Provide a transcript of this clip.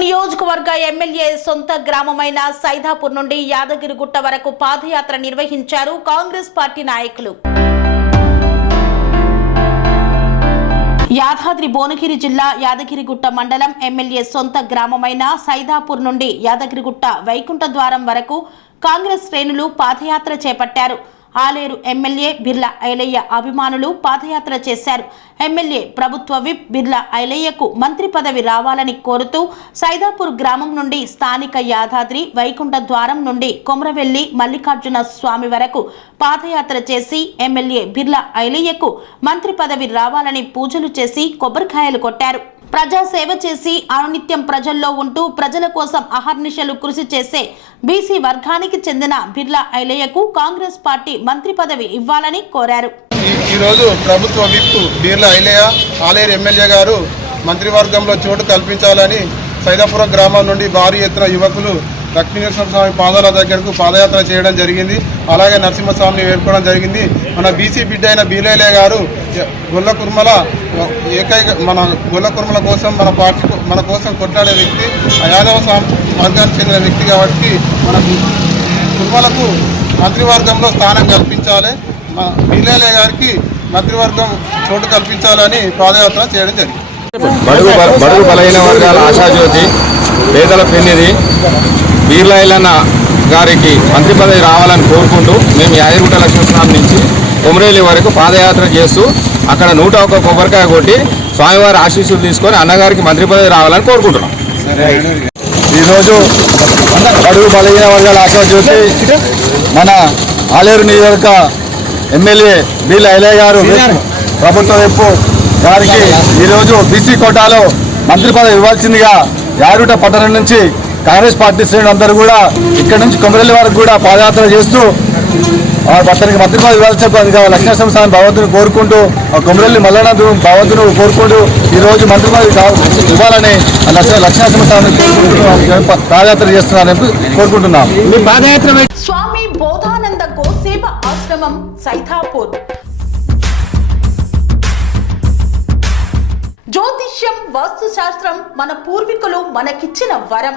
నియోజకవర్గ ఎమ్మెల్యే సొంత గ్రామమైన సైదాపూర్ నుండి యాదగిరిగుట్ట వరకు పాదయాత్ర నిర్వహించారు కాంగ్రెస్ పార్టీ నాయకులు. యాదాద్రి భువనగిరి జిల్లా యాదగిరిగుట్ట మండలం ఎమ్మెల్యే సొంత గ్రామమైన సైదాపూర్ నుండి యాదగిరిగుట్ట వైకుంఠ ద్వారం వరకు కాంగ్రెస్ శ్రేణులు పాదయాత్ర చేపట్టారు. ఆలేరు ఎమ్మెల్యే బిర్లా ఐలయ్య అభిమానులు పాదయాత్ర చేశారు. ఎమ్మెల్యే ప్రభుత్వ విప్ బిర్లా ఐలయ్యకు మంత్రి పదవి రావాలని కోరుతూ సైదాపూర్ గ్రామం నుండి స్థానిక యాదాద్రి వైకుంఠ ద్వారం నుండి కొమరవెల్లి మల్లికార్జున స్వామి వరకు పాదయాత్ర చేసి ఎమ్మెల్యే బిర్లా ఐలయ్యకు మంత్రి పదవి రావాలని పూజలు చేసి కొబ్బరికాయలు కొట్టారు. ప్రజా సేవ చేసి అనునిత్యం ప్రజల్లో ఉంటూ ప్రజల కోసం అహర్నిశలు కృషి చేసే బీసీ వర్గానికి చెందిన బిర్లా ఐలయ్యకు కాంగ్రెస్ పార్టీ మంత్రి పదవి ఇవ్వాలని కోరారు. ఈ- ఈరోజు ప్రభుత్వ విప్ బీర్ల ఐలయ్య ఆలేరు ఎమ్మెల్యే గారు మంత్రివర్గంలో చోటు కల్పించాలని సైదాపురం గ్రామం నుండి భారీ ఎత్తున యువకులు లక్ష్మీనరసింహస్వామి పాదాల దగ్గరకు పాదయాత్ర చేయడం జరిగింది. అలాగే నరసింహస్వామిని వేడుకోవడం జరిగింది. మన బీసీ బిడ్డ అయిన బీలేలే గారు గొల్ల కుర్మల ఏకైక మన గొల్ల కుర్మల కోసం మన పార్టీ మన కోసం కొట్లాడే వ్యక్తి యాదవ వర్గానికి చెందిన వ్యక్తి కాబట్టి మన కుర్మలకు మంత్రివర్గంలో స్థానం కల్పించాలి. మా బీలేలే గారికి మంత్రివర్గం చోటు కల్పించాలని పాదయాత్ర చేయడం జరిగింది. బడుగు బడుగు బలహీన వర్గాల ఆశాజ్యోతి పేదల పెన్నిది బీర్లాయిలన్న గారికి మంత్రి పదవి రావాలని కోరుకుంటూ మేము యాదగిరిగుట్ట లక్ష్మీస్వామి నుంచి కొమరేలి వరకు పాదయాత్ర చేస్తూ అక్కడ నూట ఒక్క కొబ్బరికాయ కొట్టి స్వామివారి ఆశీస్సులు తీసుకొని అన్నగారికి మంత్రి పదవి రావాలని కోరుకుంటున్నాం. ఈరోజు బడుగు బలహీన వర్గాల ఆశాజ్యోతి మన ఆలేరు నియోజక ఎమ్మెల్యే బిల్ ఐలయ్య గారు ప్రభుత్వ వైపు గారికి ఈరోజు బీసీ కోటాలో మంత్రి పదవి ఇవ్వాల్సిందిగా యారుట పట్టణం నుంచి కాంగ్రెస్ పార్టీ శ్రేణులు అందరూ కూడా ఇక్కడ నుంచి కొమరల్లి వరకు కూడా పాదయాత్ర చేస్తూ ఆ అతనికి మంత్రి పదవి ఇవ్వాల్సిన లక్ష్మీ స్వామి భగవంతుని కోరుకుంటూ ఆ కొమరల్లి మల్లనాథు భగవంతుని కోరుకుంటూ ఈ రోజు మంత్రి ఇవ్వాలని లక్ష్మీ లక్ష్మీ స్వామిని కోరుకుంటూ పాదయాత్ర చేస్తున్నారని కోరుకుంటున్నాం. స్వామి బోధానంద గోసేవ ఆశ్రమం సైథాపూర్ జ్యోతిష్యం వాస్తుశాస్త్రం మన పూర్వీకులు మనకిచ్చిన వరం.